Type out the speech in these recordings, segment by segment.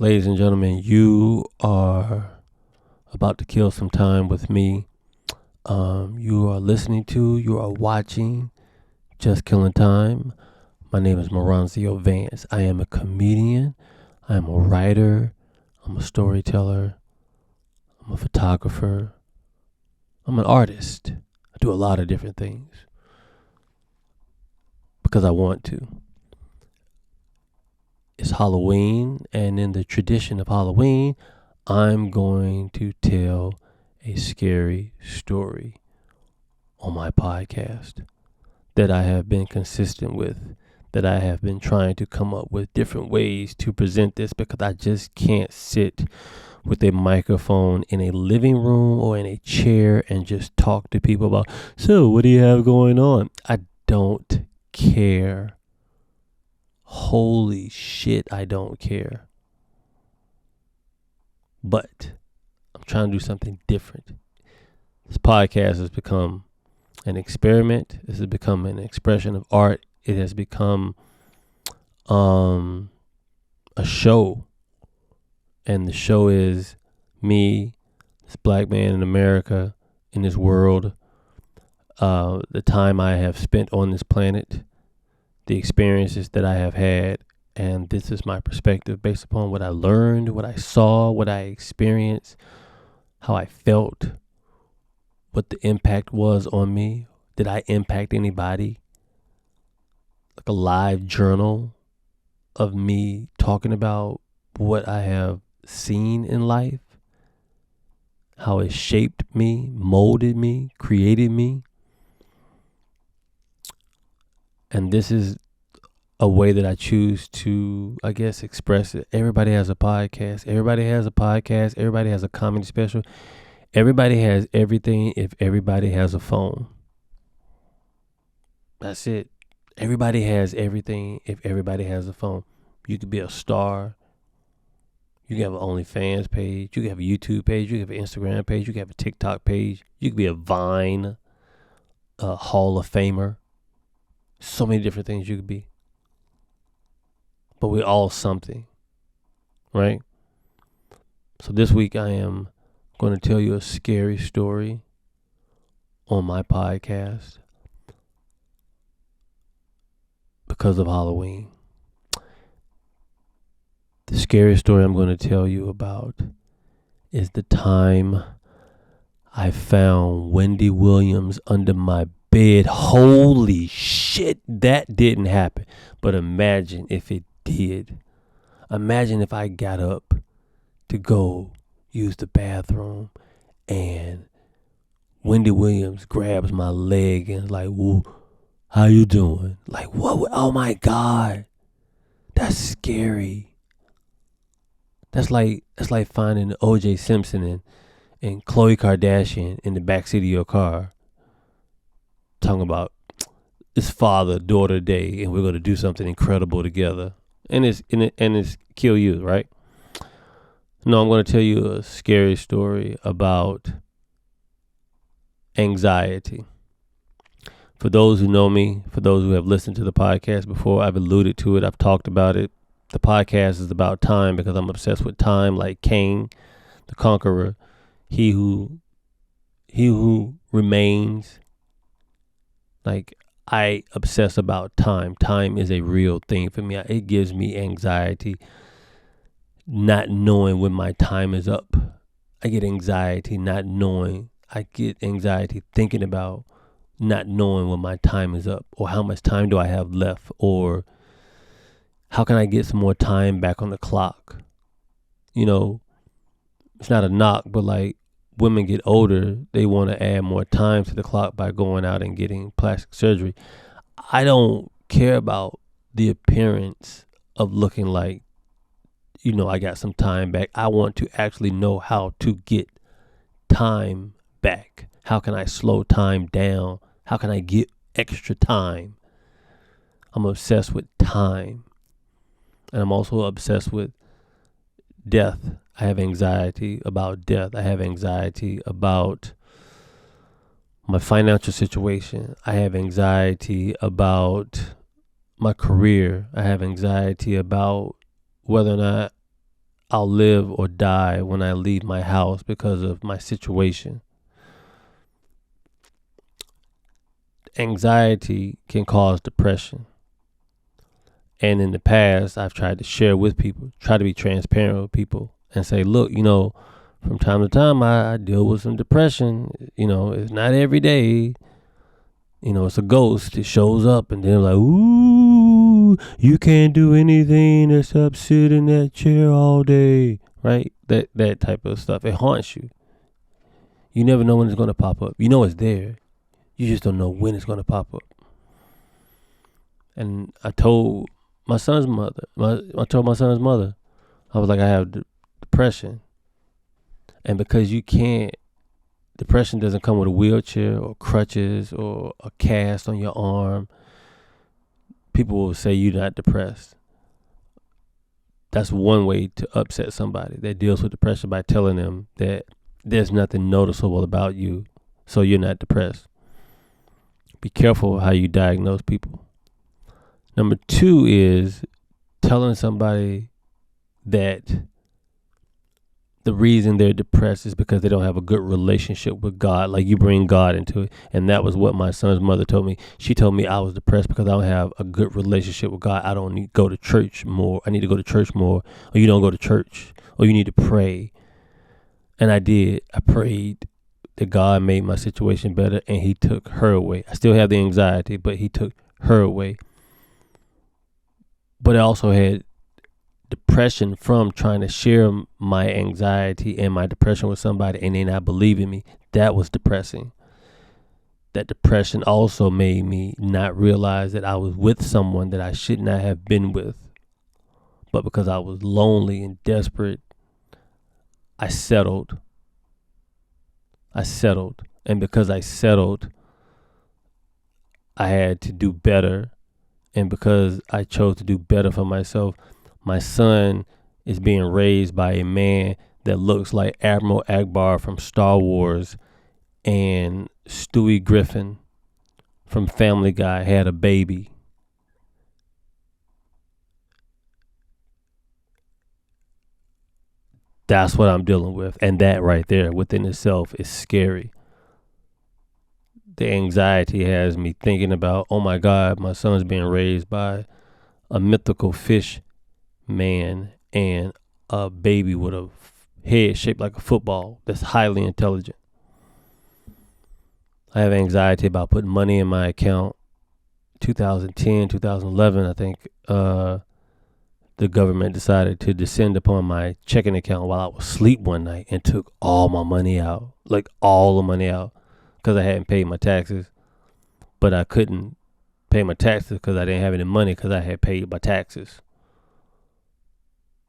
Ladies and gentlemen, you are about to kill some time with me. You are listening to, you are watching Just Killing Time. My name is Moranzio Vance. I am a comedian. I am a writer. I'm a storyteller. I'm a photographer. I'm an artist. I do a lot of different things because I want to. It's Halloween, and in the tradition of Halloween, I'm going to tell a scary story on my podcast that I have been consistent with, that I have been trying to come up with different ways to present this because I just can't sit with a microphone in a living room or in a chair and just talk to people about, so what do you have going on? I don't care. Holy shit, I don't care. But I'm trying to do something different. This podcast has become an experiment. This has become an expression of art. It has become a show. And the show is me, this black man in America, in this world, the time I have spent on this planet, the experiences that I have had, and this is my perspective based upon what I learned, what I saw, what I experienced, how I felt, what the impact was on me. Did I impact anybody? Like a live journal of me talking about what I have seen in life, how it shaped me, molded me, created me. And this is a way that I choose to, I guess, express it. Everybody has a podcast. Everybody has a podcast. Everybody has a comedy special. Everybody has everything if everybody has a phone. That's it. Everybody has everything if everybody has a phone. You could be a star. You can have an OnlyFans page. You can have a YouTube page. You can have an Instagram page. You can have a TikTok page. You could be a Vine, a Hall of Famer. So many different things you could be. But we're all something, right? So this week I am going to tell you a scary story on my podcast because of Halloween. The scariest story I'm going to tell you about is the time I found Wendy Williams under my bed. Holy shit, that didn't happen. But imagine if it did. Imagine if I got up to go use the bathroom and Wendy Williams grabs my leg and is like, "Woo, how you doing?" Like, what? Oh my God. That's scary. That's like finding O.J. Simpson and Khloe Kardashian in the backseat of your car talking about it's father-daughter day and we're going to do something incredible together. And it's kill you, right? No, I'm going to tell you a scary story about anxiety. For those who know me, for those who have listened to the podcast before, I've alluded to it. I've talked about it. The podcast is about time because I'm obsessed with time, like Cain, the conqueror. He who remains. Like, I obsess about time. Time is a real thing for me. It gives me anxiety not knowing when my time is up. I get anxiety not knowing. I get anxiety thinking about not knowing when my time is up, or how much time do I have left, or how can I get some more time back on the clock. You know, it's not a knock, but like women get older, they want to add more time to the clock by going out and getting plastic surgery. I don't care about the appearance of looking like, I got some time back. I want to actually know how to get time back. How can I slow time down? How can I get extra time? I'm obsessed with time. And I'm also obsessed with death. I have anxiety about death. I have anxiety about my financial situation. I have anxiety about my career. I have anxiety about whether or not I'll live or die when I leave my house because of my situation. Anxiety can cause depression. And in the past, I've tried to share with people, try to be transparent with people and say, look, from time to time, I deal with some depression. It's not every day. It's a ghost. It shows up and they're like, ooh, you can't do anything except sit in that chair all day, right? That type of stuff. It haunts you. You never know when it's going to pop up. You know it's there. You just don't know when it's going to pop up. And I told my son's mother, I was like, I have depression. And because depression doesn't come with a wheelchair or crutches or a cast on your arm, people will say you're not depressed. That's one way to upset somebody that deals with depression, by telling them that there's nothing noticeable about you, so you're not depressed. Be careful how you diagnose people. Number 2 is telling somebody that the reason they're depressed is because they don't have a good relationship with God. Like, you bring God into it. And that was what my son's mother told me. She told me I was depressed because I don't have a good relationship with God. I don't need to go to church more. I need to go to church more. Or you don't go to church. Or you need to pray. And I did. I prayed that God made my situation better, and he took her away. I still have the anxiety, but he took her away. But I also had depression from trying to share my anxiety and my depression with somebody and they not believing me. That was depressing. That depression also made me not realize that I was with someone that I should not have been with. But because I was lonely and desperate, I settled. And because I settled, I had to do better. And because I chose to do better for myself, my son is being raised by a man that looks like Admiral Akbar from Star Wars, and Stewie Griffin from Family Guy had a baby. That's what I'm dealing with. And that right there within itself is scary. The anxiety has me thinking about, oh my God, my son's being raised by a mythical fish man and a baby with a head shaped like a football that's highly intelligent. I have anxiety about putting money in my account. 2010, 2011, I think the government decided to descend upon my checking account while I was asleep one night and took all my money out, like all the money out, because I hadn't paid my taxes. But I couldn't pay my taxes because I didn't have any money because I had paid my taxes.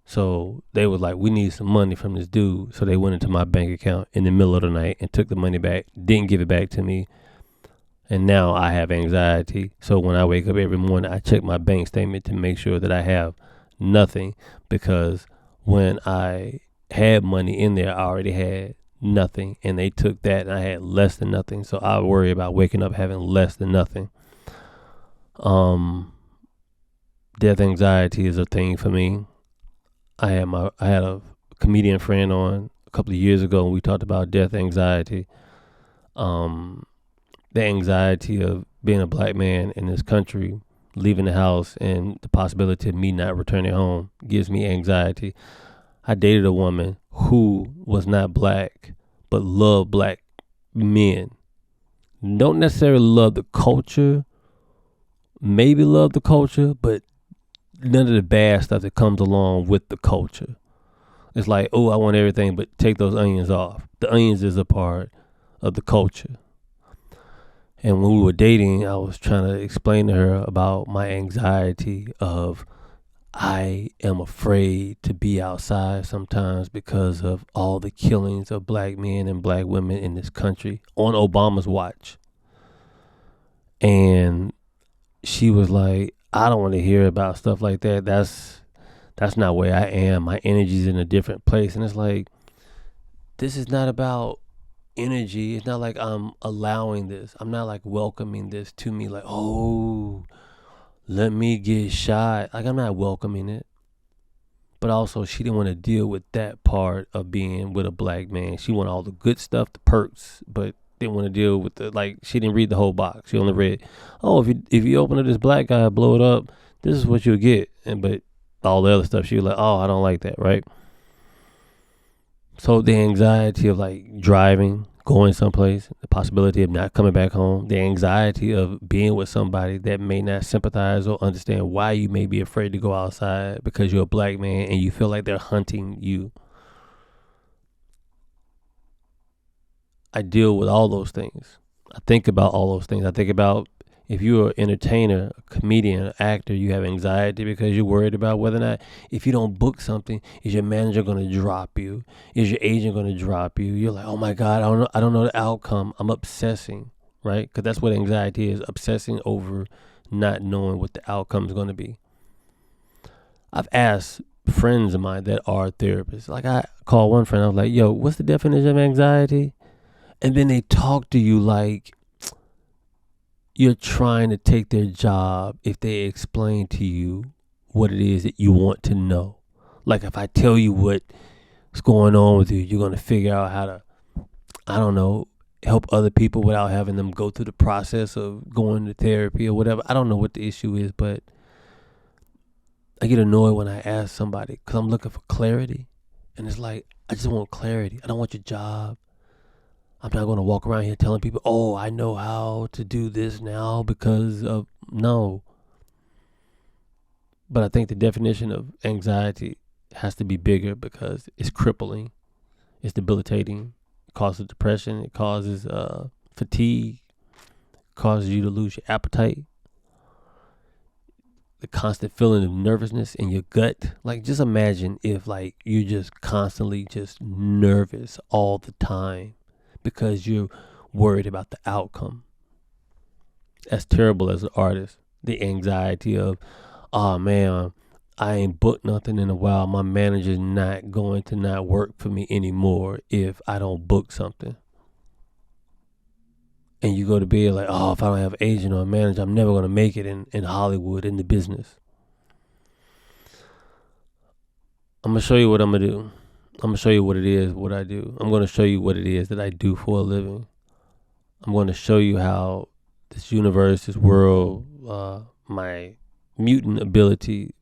So they was like, we need some money from this dude. So they went into my bank account in the middle of the night and took the money back, didn't give it back to me. And now I have anxiety. So when I wake up every morning, I check my bank statement to make sure that I have nothing, because when I had money in there, I already had nothing, and they took that and I had less than nothing. So I worry about waking up having less than nothing. Death anxiety is a thing for me. I had a comedian friend on a couple of years ago, and we talked about death anxiety. The anxiety of being a black man in this country, leaving the house, and the possibility of me not returning home gives me anxiety. I dated a woman who was not black, but loved black men. Don't necessarily love the culture, maybe love the culture, but none of the bad stuff that comes along with the culture. It's like, oh, I want everything, but take those onions off. The onions is a part of the culture. And when we were dating, I was trying to explain to her about my anxiety of, I am afraid to be outside sometimes because of all the killings of black men and black women in this country on Obama's watch. And she was like, I don't want to hear about stuff like that. That's not where I am. My energy's in a different place. And it's like, this is not about energy. It's not like I'm allowing this. I'm not like welcoming this to me, like, oh, let me get shot. Like, I'm not welcoming it. But also, she didn't want to deal with that part of being with a black man. She wanted all the good stuff, the perks, but didn't want to deal with she didn't read the whole box. She only read, oh, if you open up this black guy, blow it up, this is what you'll get. But all the other stuff, she was like, oh, I don't like that, right? So the anxiety of driving, going someplace, the possibility of not coming back home, the anxiety of being with somebody that may not sympathize or understand why you may be afraid to go outside because you're a black man and you feel like they're hunting you. I deal with all those things. I think about all those things. I think about if you're an entertainer, a comedian, an actor, you have anxiety because you're worried about whether or not, if you don't book something, is your manager going to drop you? Is your agent going to drop you? You're like, oh my God, I don't know the outcome. I'm obsessing, right? Because that's what anxiety is, obsessing over not knowing what the outcome is going to be. I've asked friends of mine that are therapists. I called one friend, I was like, yo, what's the definition of anxiety? And then they talk to you like you're trying to take their job if they explain to you what it is that you want to know. Like if I tell you what's going on with you, you're going to figure out how to, I don't know, help other people without having them go through the process of going to therapy or whatever. I don't know what the issue is, but I get annoyed when I ask somebody because I'm looking for clarity. And it's like, I just want clarity. I don't want your job. I'm not going to walk around here telling people, oh, I know how to do this now because of, no. But I think the definition of anxiety has to be bigger because it's crippling. It's debilitating. It causes depression. It causes fatigue. It causes you to lose your appetite. The constant feeling of nervousness in your gut. Just imagine if you're just constantly just nervous all the time because you're worried about the outcome. That's terrible as an artist. The anxiety of, oh man, I ain't booked nothing in a while. My manager's not going to not work for me anymore if I don't book something. And you go to bed like, oh, if I don't have an agent or a manager, I'm never going to make it in Hollywood, in the business. I'm going to show you what I'm going to do. I'm going to show you what it is, what I do. I'm going to show you what it is that I do for a living. I'm going to show you how this universe, this world, my mutant ability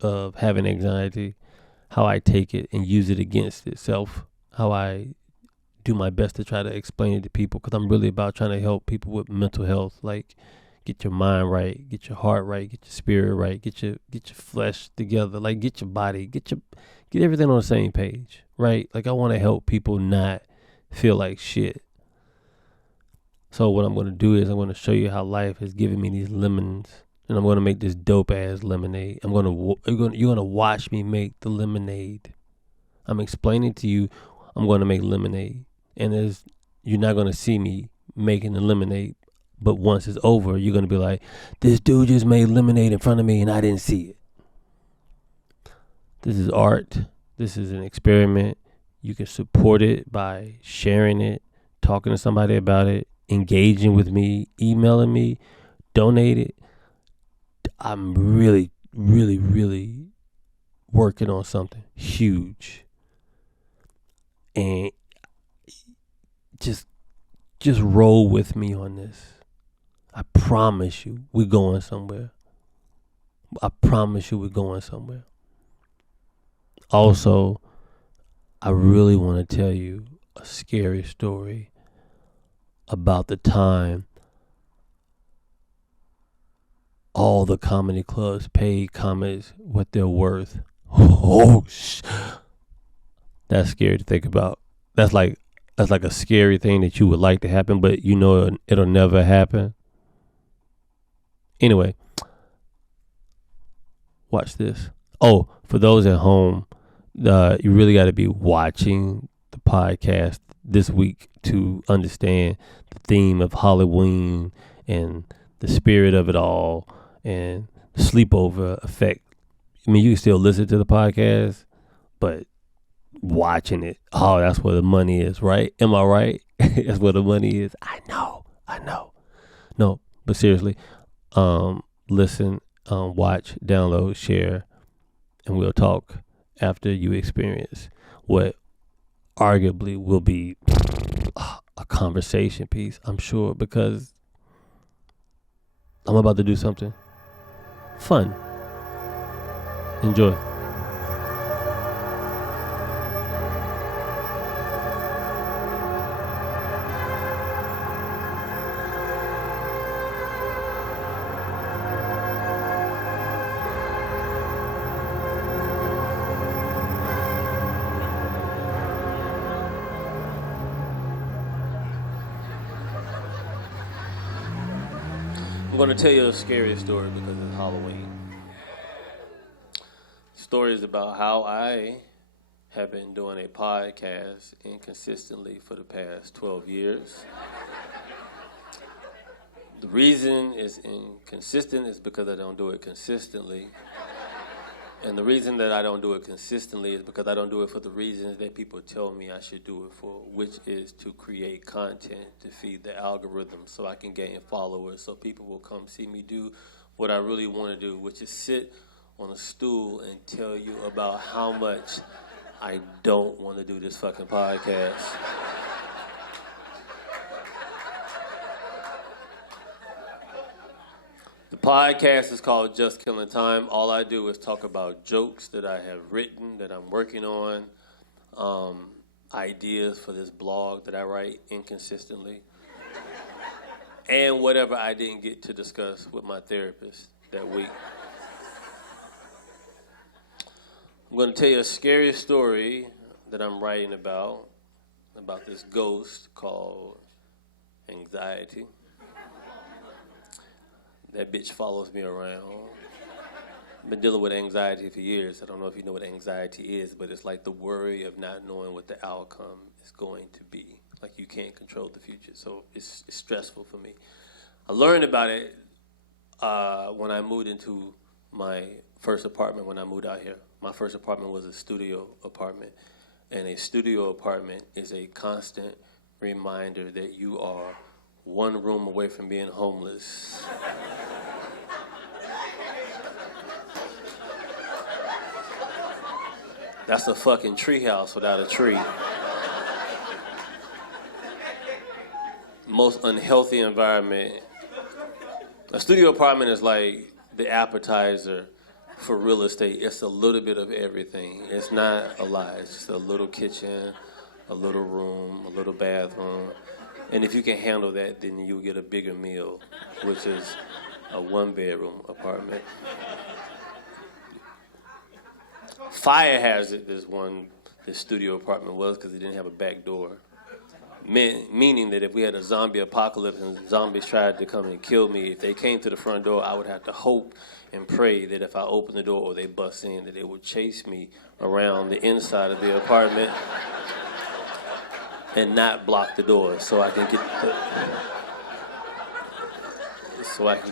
of having anxiety, how I take it and use it against itself, how I do my best to try to explain it to people, because I'm really about trying to help people with mental health. Get your mind right, get your heart right, get your spirit right, get your flesh together, get your body, get everything on the same page, right? I want to help people not feel like shit. So what I'm going to do is I'm going to show you how life has given me these lemons, and I'm going to make this dope ass lemonade. You're going to watch me make the lemonade. I'm explaining to you I'm going to make lemonade, and you're not going to see me making the lemonade. But once it's over, you're going to be like, this dude just made lemonade in front of me and I didn't see it. This is art. This is an experiment. You can support it by sharing it, talking to somebody about it, engaging with me, emailing me, donate it. I'm really, really, really working on something huge. And just roll with me on this. I promise you we're going somewhere. I promise you we're going somewhere. Also, I really want to tell you a scary story about the time all the comedy clubs paid comics what they're worth. That's scary to think about. That's like a scary thing that you would like to happen, but you know it'll never happen. Anyway, watch this. Oh, for those at home, you really got to be watching the podcast this week to understand the theme of Halloween and the spirit of it all and the sleepover effect. I mean, you can still listen to the podcast, but watching it, oh, that's where the money is, right? Am I right? That's where the money is. I know. No, but seriously, listen, watch, download, share, and we'll talk after you experience what arguably will be a conversation piece, I'm sure, because I'm about to do something fun. Enjoy. I'm going to tell you a scary story because it's Halloween. Story is about how I have been doing a podcast inconsistently for the past 12 years. The reason it's inconsistent is because I don't do it consistently. And the reason that I don't do it consistently is because I don't do it for the reasons that people tell me I should do it for, which is to create content to feed the algorithm so I can gain followers, so people will come see me do what I really want to do, which is sit on a stool and tell you about how much I don't want to do this fucking podcast. The podcast is called Just Killing Time. All I do is talk about jokes that I have written, that I'm working on, ideas for this blog that I write inconsistently, and whatever I didn't get to discuss with my therapist that week. I'm going to tell you a scary story that I'm writing about this ghost called anxiety. That bitch follows me around. I've been dealing with anxiety for years. I don't know if you know what anxiety is, but it's like the worry of not knowing what the outcome is going to be. Like you can't control the future, so it's stressful for me. I learned about it when I moved into my first apartment when I moved out here. My first apartment was a studio apartment, and a studio apartment is a constant reminder that you are one room away from being homeless. That's a fucking treehouse without a tree. Most unhealthy environment. A studio apartment is like the appetizer for real estate. It's a little bit of everything. It's not a lot. It's just a little kitchen, a little room, a little bathroom. And if you can handle that, then you'll get a bigger meal, which is a one-bedroom apartment. Fire hazard, this studio apartment was, because it didn't have a back door. Meaning that if we had a zombie apocalypse and zombies tried to come and kill me, if they came to the front door, I would have to hope and pray that if I opened the door or they bust in, that they would chase me around the inside of the apartment and not block the door, so I can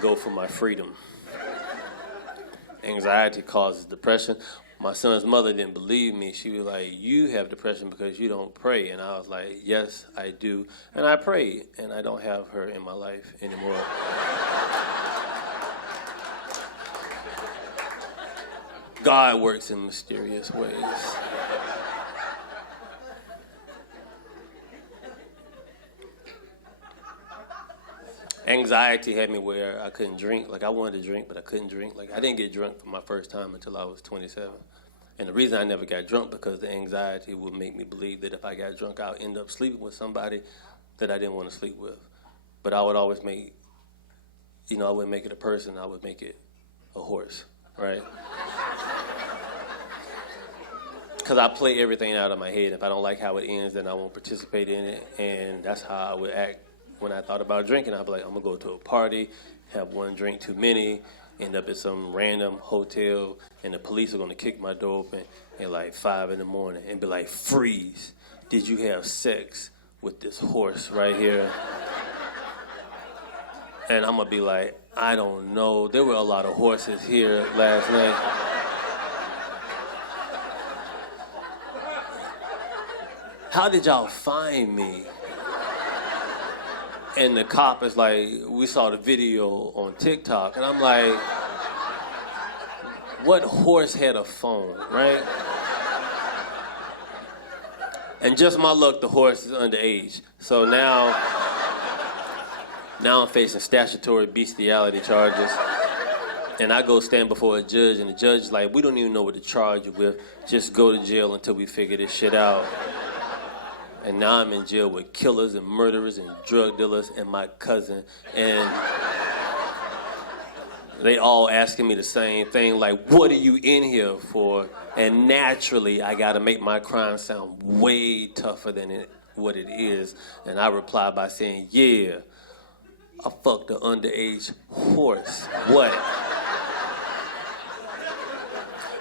go for my freedom. Anxiety causes depression. My son's mother didn't believe me. She was like, "You have depression because you don't pray." And I was like, "Yes, I do." And I pray, and I don't have her in my life anymore. God works in mysterious ways. Anxiety had me where I couldn't drink. Like, I wanted to drink, but I couldn't drink. Like, I didn't get drunk for my first time until I was 27. And the reason I never got drunk because the anxiety would make me believe that if I got drunk, I'll end up sleeping with somebody that I didn't want to sleep with. But I would always I wouldn't make it a person, I would make it a horse, right? Because I play everything out of my head. If I don't like how it ends, then I won't participate in it. And that's how I would act when I thought about drinking. I'd be like, I'm going to go to a party, have one drink too many, end up at some random hotel, and the police are going to kick my door open at like 5 in the morning and be like, "Freeze, did you have sex with this horse right here?" And I'm going to be like, "I don't know. There were a lot of horses here last night." "How did y'all find me?" And the cop is like, "We saw the video on TikTok." And I'm like, what horse had a phone, right? And just my luck, the horse is underage. So now I'm facing statutory bestiality charges. And I go stand before a judge, and the judge is like, we don't even know what to charge you with. Just go to jail until we figure this shit out. And now I'm in jail with killers and murderers and drug dealers and my cousin. And they all asking me the same thing, like, what are you in here for? And naturally, I gotta make my crime sound way tougher than what it is. And I reply by saying, yeah, I fucked an underage horse. What?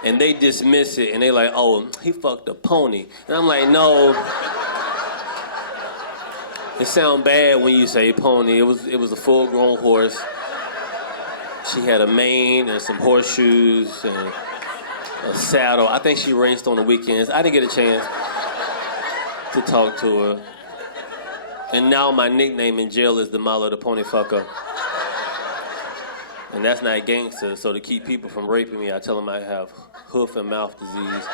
And they dismiss it, and they like, oh, he fucked a pony. And I'm like, no. It sounds bad when you say pony. It was a full-grown horse. She had a mane and some horseshoes and a saddle. I think she raced on the weekends. I didn't get a chance to talk to her. And now my nickname in jail is the Milo the Pony Fucker. And that's not gangster, so to keep people from raping me, I tell them I have hoof and mouth disease.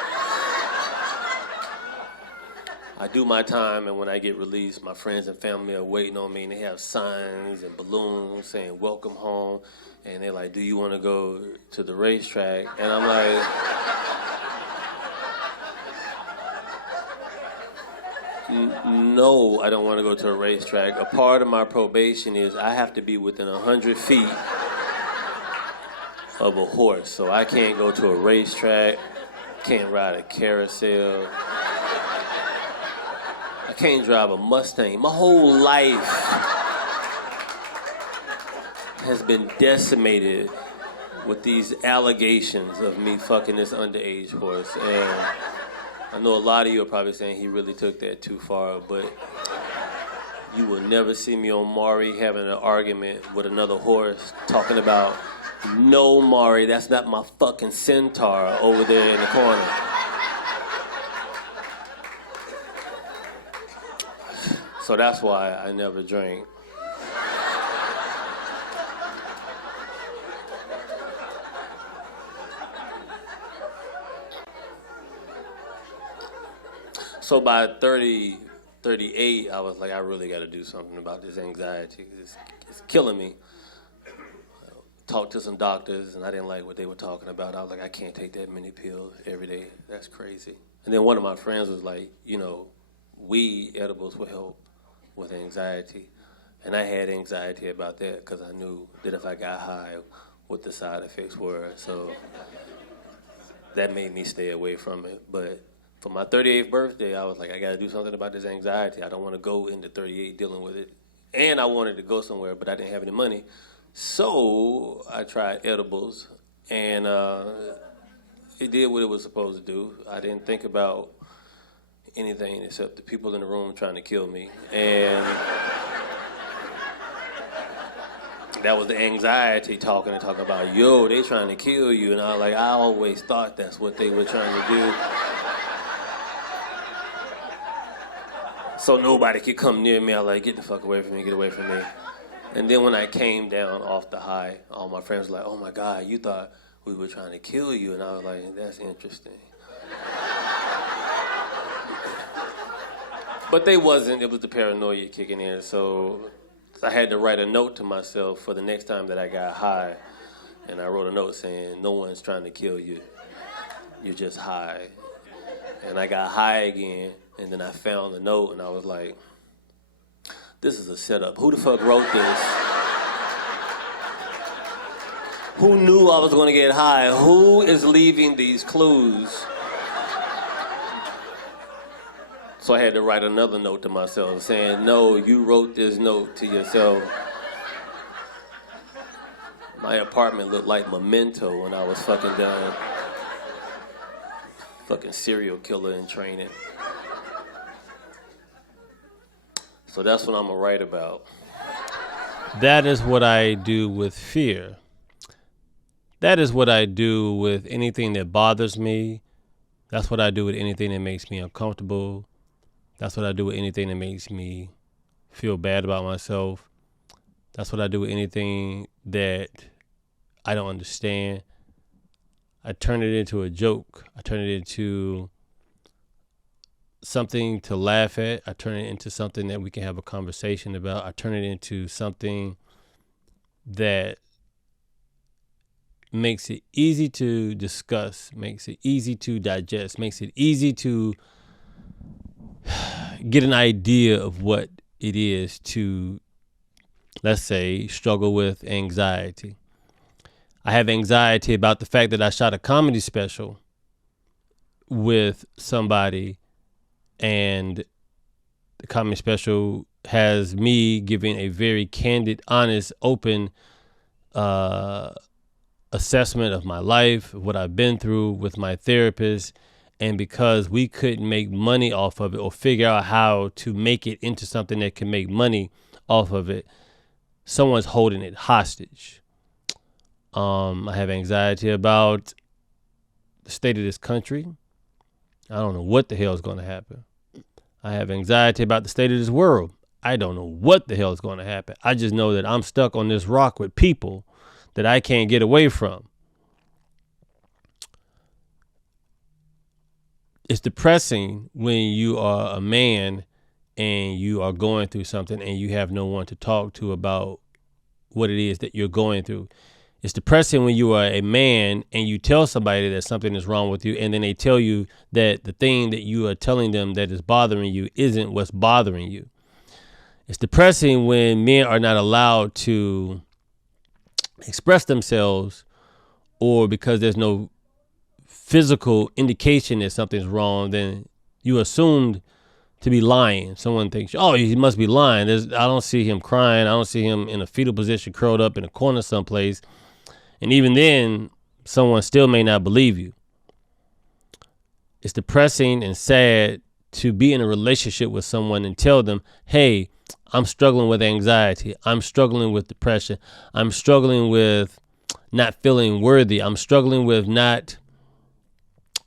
I do my time, and when I get released, my friends and family are waiting on me, and they have signs and balloons saying, welcome home. And they're like, do you want to go to the racetrack? And I'm like, no, I don't want to go to a racetrack. A part of my probation is I have to be within 100 feet of a horse. So I can't go to a racetrack, can't ride a carousel, I can't drive a Mustang. My whole life has been decimated with these allegations of me fucking this underage horse. And I know a lot of you are probably saying he really took that too far, but you will never see me on Maury having an argument with another horse talking about, no, Maury, that's not my fucking centaur over there in the corner. So that's why I never drink. So by 38, I was like, I really got to do something about this anxiety. It's killing me. Talked to some doctors, and I didn't like what they were talking about. I was like, I can't take that many pills every day. That's crazy. And then one of my friends was like, you know, weed edibles will help with anxiety. And I had anxiety about that because I knew that if I got high, what the side effects were. So that made me stay away from it. But for my 38th birthday, I was like, I got to do something about this anxiety. I don't want to go into 38 dealing with it. And I wanted to go somewhere, but I didn't have any money. So I tried edibles, and it did what it was supposed to do. I didn't think about anything except the people in the room trying to kill me. And that was the anxiety talking about, yo, they trying to kill you. And I was like, I always thought that's what they were trying to do. So nobody could come near me. I was like, get the fuck away from me, get away from me. And then when I came down off the high, all my friends were like, oh my God, you thought we were trying to kill you. And I was like, that's interesting. But they wasn't, it was the paranoia kicking in. So I had to write a note to myself for the next time that I got high. And I wrote a note saying, no one's trying to kill you. You're just high. And I got high again, and then I found the note, and I was like, this is a setup. Who the fuck wrote this? Who knew I was gonna get high? Who is leaving these clues? So I had to write another note to myself saying, no, you wrote this note to yourself. My apartment looked like Memento when I was fucking done. Fucking serial killer in training. So that's what I'm gonna write about. That is what I do with fear. That is what I do with anything that bothers me. That's what I do with anything that makes me uncomfortable. That's what I do with anything that makes me feel bad about myself. That's what I do with anything that I don't understand. I turn it into a joke. I turn it into something to laugh at. I turn it into something that we can have a conversation about. I turn it into something that makes it easy to discuss, makes it easy to digest, makes it easy to get an idea of what it is to, let's say, struggle with anxiety. I have anxiety about the fact that I shot a comedy special with somebody, and the comedy special has me giving a very candid, honest, open assessment of my life, what I've been through with my therapist. And because we couldn't make money off of it or figure out how to make it into something that can make money off of it, someone's holding it hostage. I have anxiety about the state of this country. I don't know what the hell is going to happen. I have anxiety about the state of this world. I don't know what the hell is going to happen. I just know that I'm stuck on this rock with people that I can't get away from. It's depressing when you are a man and you are going through something and you have no one to talk to about what it is that you're going through. It's depressing when you are a man and you tell somebody that something is wrong with you, and then they tell you that the thing that you are telling them that is bothering you isn't what's bothering you. It's depressing when men are not allowed to express themselves, or because there's no physical indication that something's wrong, then you assumed to be lying. Someone thinks, oh, he must be lying. I don't see him crying. I don't see him in a fetal position curled up in a corner someplace. And even then, someone still may not believe you. It's depressing and sad to be in a relationship with someone and tell them, hey, I'm struggling with anxiety. I'm struggling with depression. I'm struggling with not feeling worthy. I'm struggling with not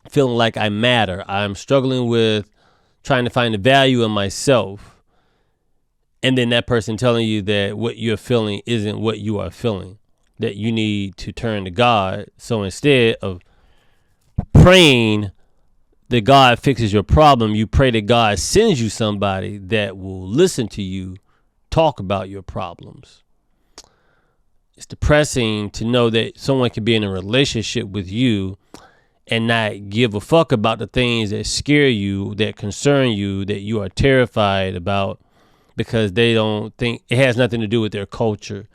feeling like I matter. I'm struggling with trying to find the value in myself. And then that person telling you that what you're feeling isn't what you are feeling, that you need to turn to God. So instead of praying that God fixes your problem, you pray that God sends you somebody that will listen to you talk about your problems. It's depressing to know that someone can be in a relationship with you and not give a fuck about the things that scare you, that concern you, that you are terrified about, because they don't think it has nothing to do with their culture.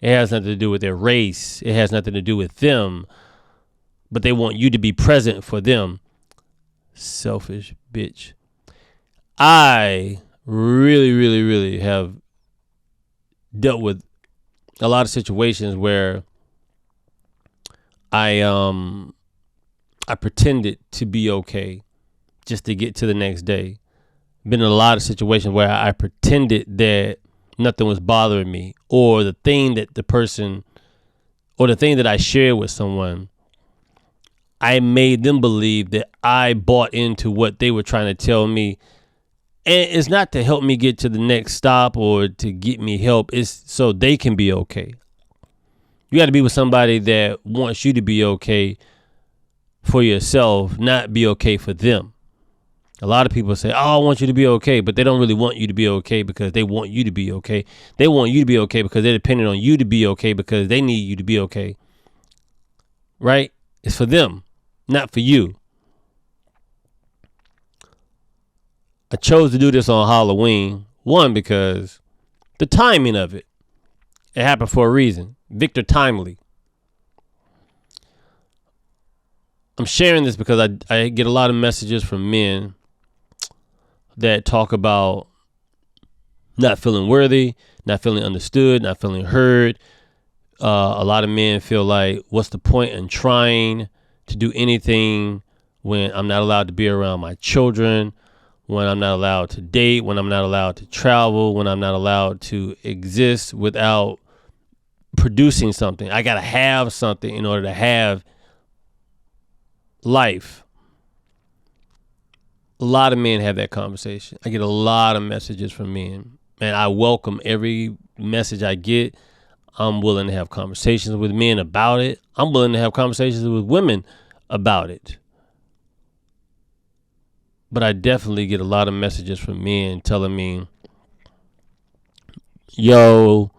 It has nothing to do with their race. It has nothing to do with them, but they want you to be present for them. Selfish bitch. I really, really, really have dealt with a lot of situations where I pretended to be okay just to get to the next day. Been in a lot of situations where I pretended that nothing was bothering me, or the thing that the person, or the thing that I shared with someone, I made them believe that I bought into what they were trying to tell me. And it's not to help me get to the next stop or to get me help. It's so they can be okay. You got to be with somebody that wants you to be okay for yourself, not be okay for them. A lot of people say, oh, I want you to be okay, but they don't really want you to be okay because they want you to be okay. They want you to be okay because they're dependent on you to be okay because they need you to be okay. Right? It's for them, not for you. I chose to do this on Halloween. One, because the timing of it. It happened for a reason. Victor Timely. I'm sharing this because I get a lot of messages from men that talk about not feeling worthy, not feeling understood, not feeling heard. A lot of men feel like, what's the point in trying to do anything when I'm not allowed to be around my children, when I'm not allowed to date, when I'm not allowed to travel, when I'm not allowed to exist without producing something. I got to have something in order to have life. A lot of men have that conversation. I get a lot of messages from men, and I welcome every message I get. I'm willing to have conversations with men about it. I'm willing to have conversations with women about it. But I definitely get a lot of messages from men telling me, yo,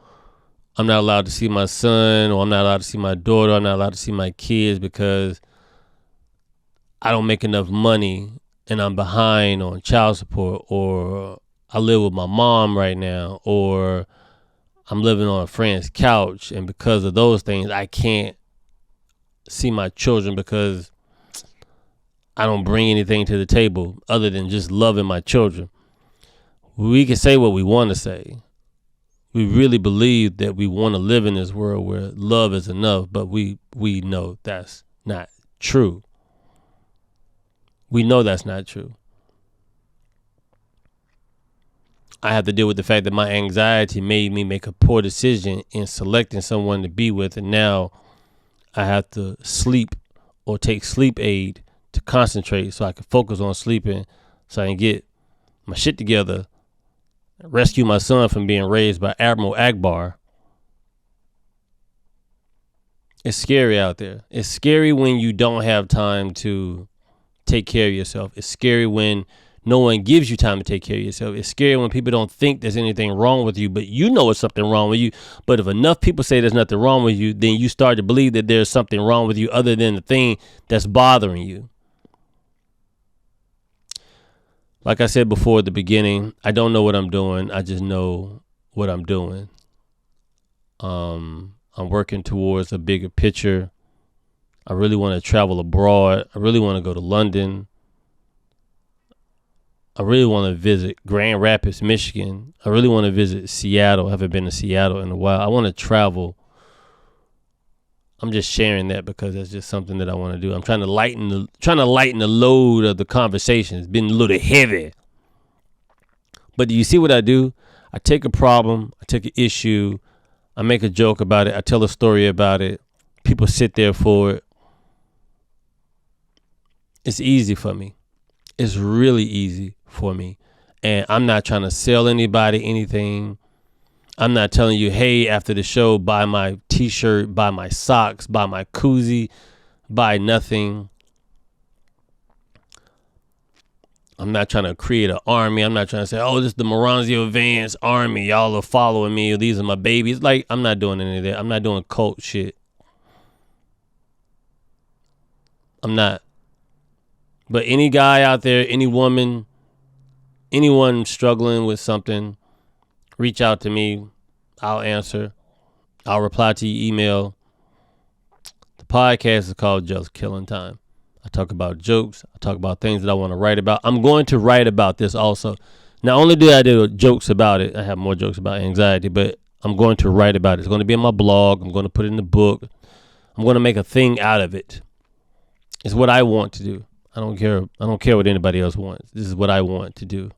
I'm not allowed to see my son, or I'm not allowed to see my daughter, I'm not allowed to see my kids because I don't make enough money and I'm behind on child support, or I live with my mom right now, or I'm living on a friend's couch, and because of those things, I can't see my children because I don't bring anything to the table other than just loving my children. We can say what we want to say. We really believe that we want to live in this world where love is enough, but we know that's not true. We know that's not true. I have to deal with the fact that my anxiety made me make a poor decision in selecting someone to be with, and now I have to sleep or take sleep aid to concentrate so I can focus on sleeping, so I can get my shit together, rescue my son from being raised by Admiral Akbar. It's scary out there. It's scary when you don't have time to take care of yourself. It's scary when no one gives you time to take care of yourself. It's scary when people don't think there's anything wrong with you, but you know it's something wrong with you. But if enough people say there's nothing wrong with you, then you start to believe that there's something wrong with you other than the thing that's bothering you. Like I said before at the beginning, I don't know what I'm doing. I just know what I'm doing. I'm working towards a bigger picture. I really want to travel abroad. I really want to go to London. I really want to visit Grand Rapids, Michigan. I really want to visit Seattle. I haven't been to Seattle in a while. I want to travel. I'm just sharing that because that's just something that I want to do. I'm trying to lighten the load of the conversation. It's been a little heavy. But do you see what I do? I take a problem, I take an issue, I make a joke about it, I tell a story about it. People sit there for it. It's easy for me. It's really easy for me. And I'm not trying to sell anybody anything. I'm not telling you, hey, after the show, buy my t-shirt, buy my socks, buy my koozie, buy nothing. I'm not trying to create an army. I'm not trying to say, oh, this is the Moranzio Vance army. Y'all are following me, or these are my babies. Like, I'm not doing any of that. I'm not doing cult shit. I'm not. But any guy out there, any woman, anyone struggling with something, reach out to me. I'll answer. I'll reply to your email. The podcast is called Just Killing Time. I talk about jokes. I talk about things that I want to write about. I'm going to write about this also. Not only do I do jokes about it, I have more jokes about anxiety, but I'm going to write about it. It's going to be in my blog. I'm going to put it in the book. I'm going to make a thing out of it. It's what I want to do. I don't care what anybody else wants. This is what I want to do.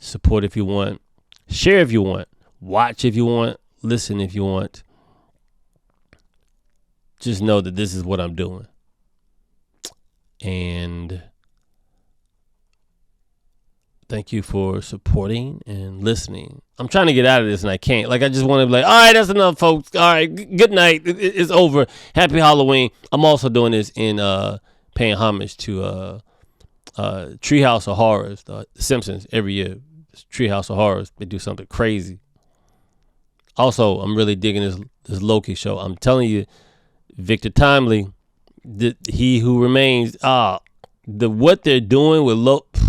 Support if you want. Share if you want. Watch if you want. Listen if you want. Just know that this is what I'm doing. And thank you for supporting and listening. I'm trying to get out of this and I can't. Like, I just want to be like, all right, that's enough, folks. All right, good night. It's over. Happy Halloween. I'm also doing this in paying homage to Treehouse of Horrors, The Simpsons. Every year, Treehouse of Horrors, they do something crazy. Also, I'm really digging this Loki show. I'm telling you, Victor Timely, He Who Remains, what they're doing with Loki,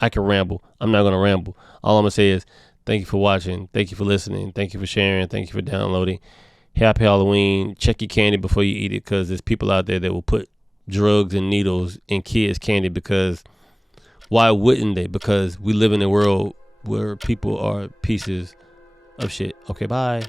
I can ramble. I'm not going to ramble. All I'm going to say is thank you for watching. Thank you for listening. Thank you for sharing. Thank you for downloading. Happy Halloween. Check your candy before you eat it, because there's people out there that will put drugs and needles in kids' candy, because why wouldn't they? Because we live in a world where people are pieces of shit. Okay, bye.